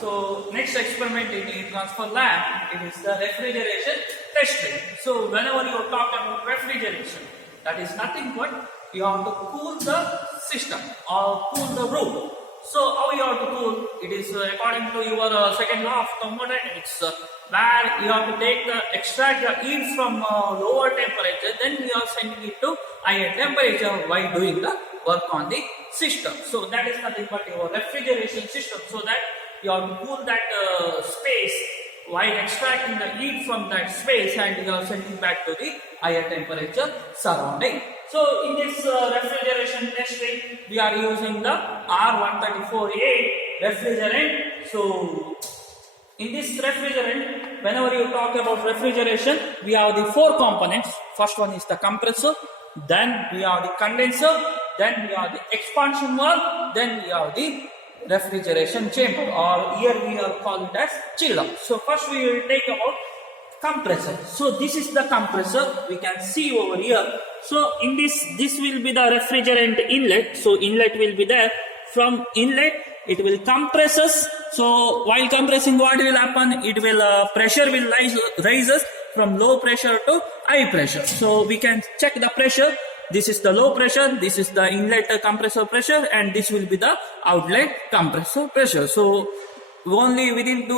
So next experiment in heat transfer lab, it is the refrigeration testing. So whenever you talk about refrigeration, that is nothing but you have to cool the system or cool the room. So how you have to cool? It is according to your second law of thermodynamics, where you have to extract the heat from lower temperature, then you are sending it to higher temperature while doing the work on the system. So that is nothing but your refrigeration system, so that you have to cool that space while extracting the heat from that space, and you are sending back to the higher temperature surrounding. So in this refrigeration testing, we are using the R134A refrigerant. So in this refrigerant, whenever you talk about refrigeration, we have the four components. First one is the compressor, then we have the condenser, then we have the expansion valve, then we have the refrigeration chamber, or here we are called it as chiller. So first we will take about compressor. So this is the compressor, we can see over here. So in this will be the refrigerant inlet. So inlet will be there. From inlet it will compress us. So while compressing, what will happen? It will pressure will rises from low pressure to high pressure. So we can check the pressure. This is the low pressure, this is the inlet compressor pressure, and this will be the outlet compressor pressure. So only within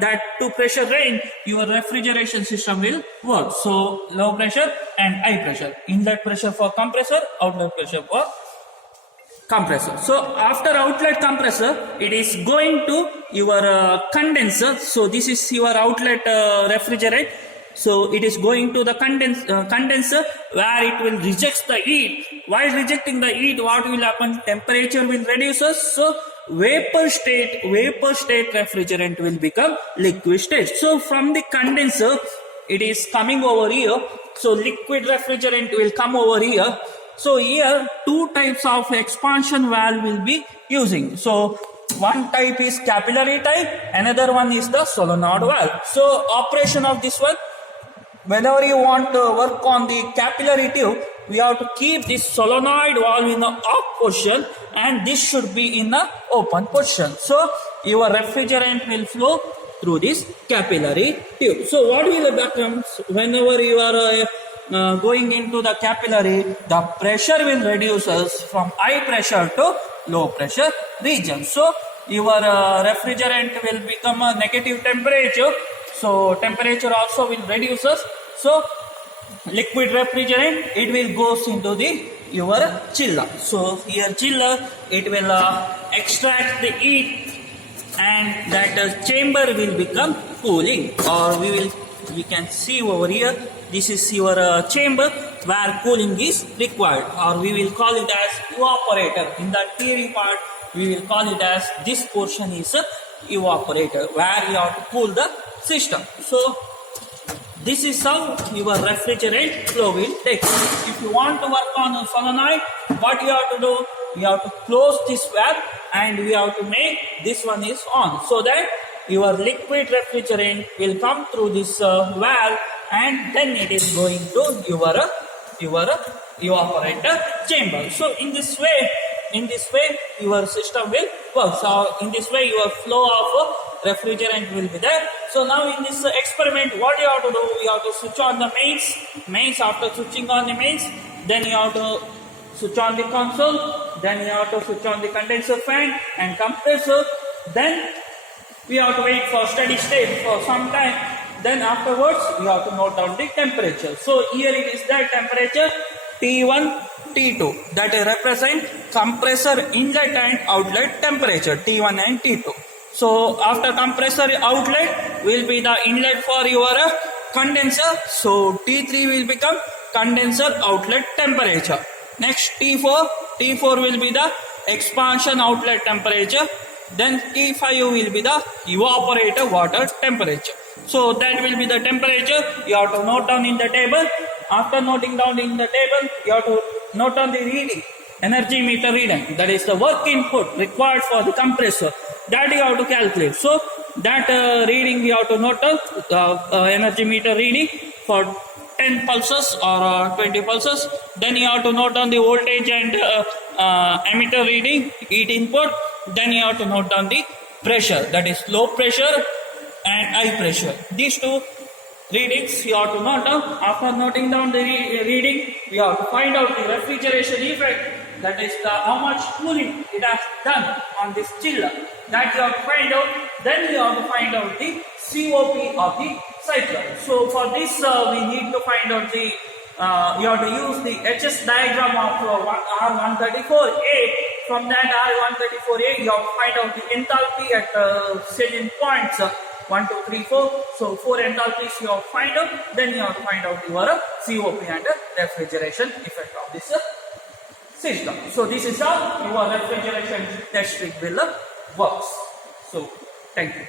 that two pressure range, your refrigeration system will work. So low pressure and high pressure, inlet pressure for compressor, outlet pressure for compressor. So after outlet compressor, it is going to your condenser. So this is your outlet refrigerant. So it is going to the condenser, where it will reject the heat. While rejecting the heat, what will happen? Temperature will reduce. So vapor state refrigerant will become liquid state. So from the condenser, it is coming over here. So liquid refrigerant will come over here. So here two types of expansion valve will be using. So one type is capillary type, another one is the solenoid valve. So operation of this one, whenever you want to work on the capillary tube, we have to keep this solenoid valve in the off position, and this should be in the open position. So your refrigerant will flow through this capillary tube. So what will happen whenever you are going into the capillary? The pressure will reduce us from high pressure to low pressure region. So your refrigerant will become a negative temperature. So temperature also will reduce us. So liquid refrigerant, it will goes into your chiller. So here chiller, it will extract the heat, and that chamber will become cooling, or we can see over here, this is your chamber where cooling is required, or we will call it as evaporator. In the theory part, we will call it as this portion is a evaporator, where you have to cool the system. So this is how your refrigerant flow will take. If you want to work on a solenoid, what you have to do? You have to close this valve, and we have to make this one is on, so that your liquid refrigerant will come through this valve, and then it is going to your evaporator chamber. So in this way your system will work. So in this way your flow of refrigerant will be there. So now in this experiment, what you have to do? You have to switch on the mains. After switching on the mains, then you have to switch on the console, then you have to switch on the condenser fan and compressor. Then we have to wait for steady state for some time. Then afterwards you have to note down the temperature. So here it is that temperature T1, T2, that represent compressor inlet and outlet temperature T1 and T2. So after compressor outlet will be the inlet for your condenser. So T3 will become condenser outlet temperature. Next T4 will be the expansion outlet temperature. Then T5 will be the evaporator water temperature. So that will be the temperature. You have to note down in the table. After noting down in the table, you have to note down the reading, energy meter reading. That is the work input required for the compressor. That you have to calculate. So that reading you have to note down the energy meter reading for 10 pulses or 20 pulses. Then you have to note down the voltage and ammeter reading, heat input. Then you have to note down the pressure, that is low pressure and high pressure. These two readings you have to note down. After noting down the reading, we have to find out the refrigeration effect, that is how much cooling it has done on this chiller. That you have to find out. Then you have to find out the COP of the cycle. So for this we need to find out the you have to use the HS diagram of R134A. From that R134A you have to find out the enthalpy at salient points 1, 2, 3, 4. So 4 enthalpies you have to find out. Then you have to find out your COP and refrigeration effect of this system. So this is how your refrigeration test rig will works. So thank you.